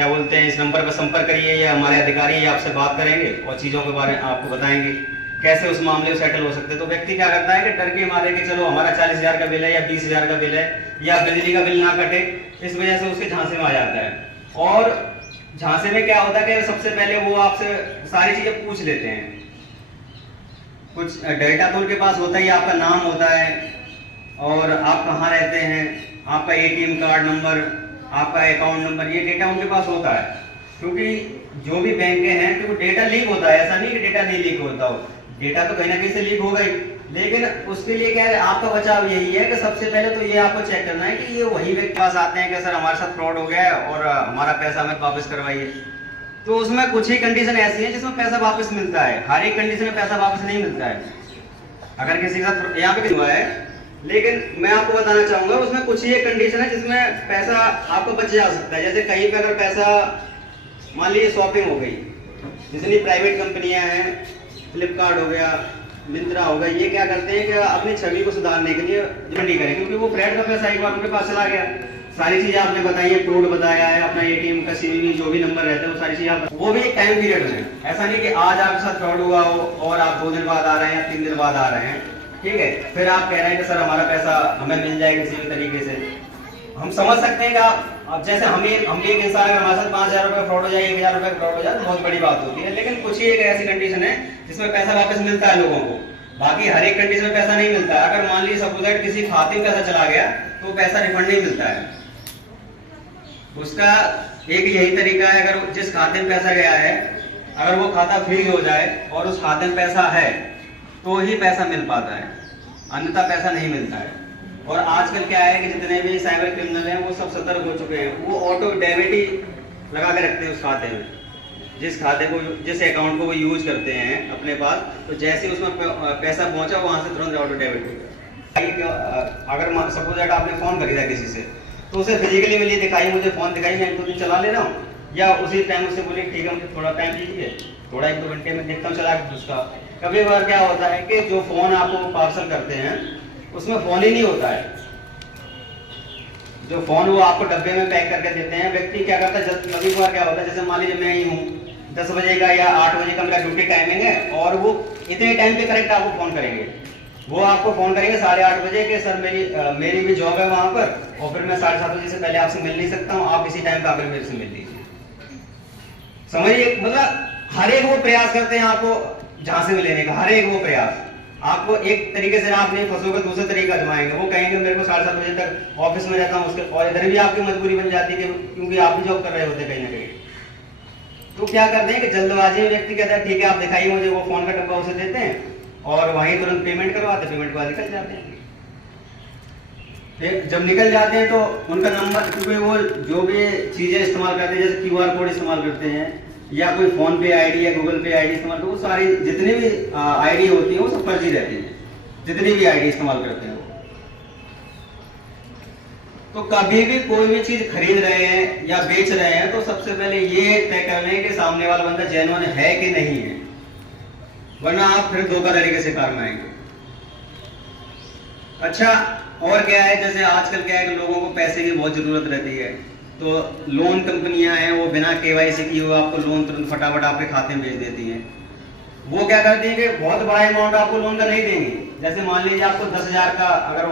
क्या बोलते हैं, इस नंबर पर संपर्क करिए, या हमारे अधिकारी आपसे बात करेंगे और चीज़ों के बारे में आपको बताएंगे कैसे उस मामले को सेटल हो सकते हैं। तो व्यक्ति क्या करता है कि डर के मारे कि चलो हमारा 40,000 का बिल है या 20,000 का बिल है या बिजली का बिल ना कटे, इस वजह से उसके झांसे में आ जाता है। और झांसे में क्या होता है कि सबसे पहले वो आपसे सारी चीज़ें पूछ लेते हैं। कुछ डेटा तो उनके पास होता ही, आपका नाम होता है और आप कहाँ रहते हैं, आपका एटीएम कार्ड नंबर, आपका अकाउंट नंबर, ये डेटा उनके पास होता है। क्योंकि जो भी बैंकें हैं तो वो डेटा लीक होता है, ऐसा नहीं कि डेटा नहीं लीक होता हो, डेटा तो कहीं ना कहीं से लीक होगा ही। लेकिन उसके लिए क्या है, आपका बचाव यही है कि सबसे पहले तो ये आपको चेक करना है कि ये वही व्यक्ति पास आते हैं कि सर हमारे साथ फ्रॉड हो गया है और हमारा पैसा हमें वापस करवाइए। तो उसमें कुछ ही कंडीशन ऐसी है जिसमें पैसा वापस मिलता है, हर एक कंडीशन में पैसा वापस नहीं मिलता है। अगर किसी के साथ यहाँ पे हुआ है, लेकिन मैं आपको बताना चाहूंगा उसमें कुछ ही एक कंडीशन है जिसमें पैसा आपको बच जा सकता है। जैसे कहीं पे अगर पैसा, मान लीजिए शॉपिंग हो गई, जितनी प्राइवेट कंपनियां हैं, फ्लिपकार्ट हो गया, मिंत्रा हो गया, ये क्या करते हैं कि अपनी छवि को सुधारने के लिए नहीं करें, क्योंकि वो फ्रेड का पैसा एक बार उनके पास चला गया, सारी चीजें आपने बताई है, कोड बताया है, अपना एटीएम का सीवीवी जो भी नंबर रहता है वो सारी चीजें आप, वो भी एक टाइम पीरियड में, ऐसा नहीं कि आज आपके साथ फ्रॉड हुआ हो और आप 2 दिन बाद आ रहे हैं, 3 दिन बाद आ रहे हैं, ठीक है, फिर आप कह रहे हैं कि सर हमारा पैसा हमें मिल जाएगा किसी भी तरीके से। हम समझ सकते हैं कि आप जैसे हम भी एक इंसान अगर हमारे साथ 5,000 रुपये फ्रॉड हो जाए, 1,000 रुपये फ्रॉड हो जाए तो बहुत बड़ी बात होती है। लेकिन कुछ ही एक ऐसी कंडीशन है जिसमें पैसा वापस मिलता है लोगों को, बाकी हर एक कंडीशन में पैसा नहीं मिलता है। अगर मान लीजिए सपोज किसी खाते में पैसा चला गया तो पैसा रिफंड नहीं मिलता है। उसका एक यही तरीका है, अगर जिस खाते में पैसा गया है अगर वो खाता फ्रीज हो जाए और उस खाते में पैसा है तो ही पैसा मिल पाता है, अन्यथा पैसा नहीं मिलता है। और आजकल क्या है कि जितने भी साइबर क्रिमिनल हैं वो सब सतर्क हो चुके हैं, वो ऑटो डेबिट ही लगा के रखते हैं उस खाते में, जिस खाते को, जिस अकाउंट को वो यूज करते हैं अपने पास, तो जैसे ही उसमें पैसा पहुंचा वहां से तुरंत ऑटो डेबिट हो गया। अगर सपोज दैट आपने फोन खरीदा किसी से तो उसे फिजिकली मिली दिखाई, मुझे फोन दिखाई, मैं 1-2 दिन चला ले रहा हूँ, या उसी टाइम उससे बोलिए ठीक है मुझे थोड़ा टाइम दीजिए, थोड़ा 1-2 घंटे में देखता हूँ चला उसका। कभी बार क्या होता है कि जो फोन आपको पार्सल करते हैं उसमें फोन ही नहीं होता है, जो फोन वो आपको डब्बे में पैक करके देते हैं। व्यक्ति क्या करता है, कभी बार क्या होता है, जैसे मान लीजिए मैं ही हूँ, 10 बजे का या 8 बजे का मेरा ड्यूटी टाइमिंग है और वो इतने टाइम पे करेक्ट आपको फोन करेंगे, वो आपको फोन करेंगे 8:30 बजे के सर मेरी भी जॉब है वहां पर और फिर मैं 7:30 बजे से पहले आपसे मिल नहीं सकता हूँ, आप इसी टाइम पे आकर मेरे से मिल लीजिए। समझिए, मतलब हर एक वो प्रयास करते हैं आपको झांसे में लेने का, हर एक वो प्रयास आपको एक तरीके से आप नहीं फंसोगे, दूसरे तरीका आजमाएंगे। वो कहेंगे मेरे को 7:30 बजे तक ऑफिस में रहता हूँ उसके, और इधर भी आपकी मजबूरी बन जाती है क्योंकि आप भी जॉब कर रहे होते कहीं ना कहीं। तो क्या करते हैं कि जल्दबाजी में व्यक्ति कहता है ठीक है आप दिखाइए मुझे, वो फोन का डब्बा उसे देते हैं और वहीं तुरंत पेमेंट करवाते, पेमेंट के बाद निकल जाते हैं। फिर जब निकल जाते हैं तो उनका नंबर, क्योंकि वो जो भी चीजें इस्तेमाल करते हैं जैसे QR कोड इस्तेमाल करते हैं या कोई फोन पे आईडी या गूगल पे आईडी इस्तेमाल, वो सारी जितनी भी आईडी होती है वो सब फर्जी रहती है, जितनी भी आईडी इस्तेमाल करते हैं वो। तो कभी भी कोई भी चीज खरीद रहे हैं या बेच रहे हैं तो सबसे पहले ये तय कर लें कि सामने वाला बंदा जेन्युइन है कि नहीं है, वरना आप फिर धोखाधड़ी के शिकार में आएंगे। अच्छा, और क्या है, जैसे आजकल क्या है कि लोगों को पैसे की बहुत जरूरत रहती है, तो लोन कंपनियां हैं वो बिना KYC किए हुए आपको लोन तुरंत फटाफट आपके खाते में भेज देती हैं। वो क्या करती है कि बहुत बड़ा अमाउंट आपको लोन का नहीं देंगी, जैसे मान लीजिए आपको 10,000 का अगर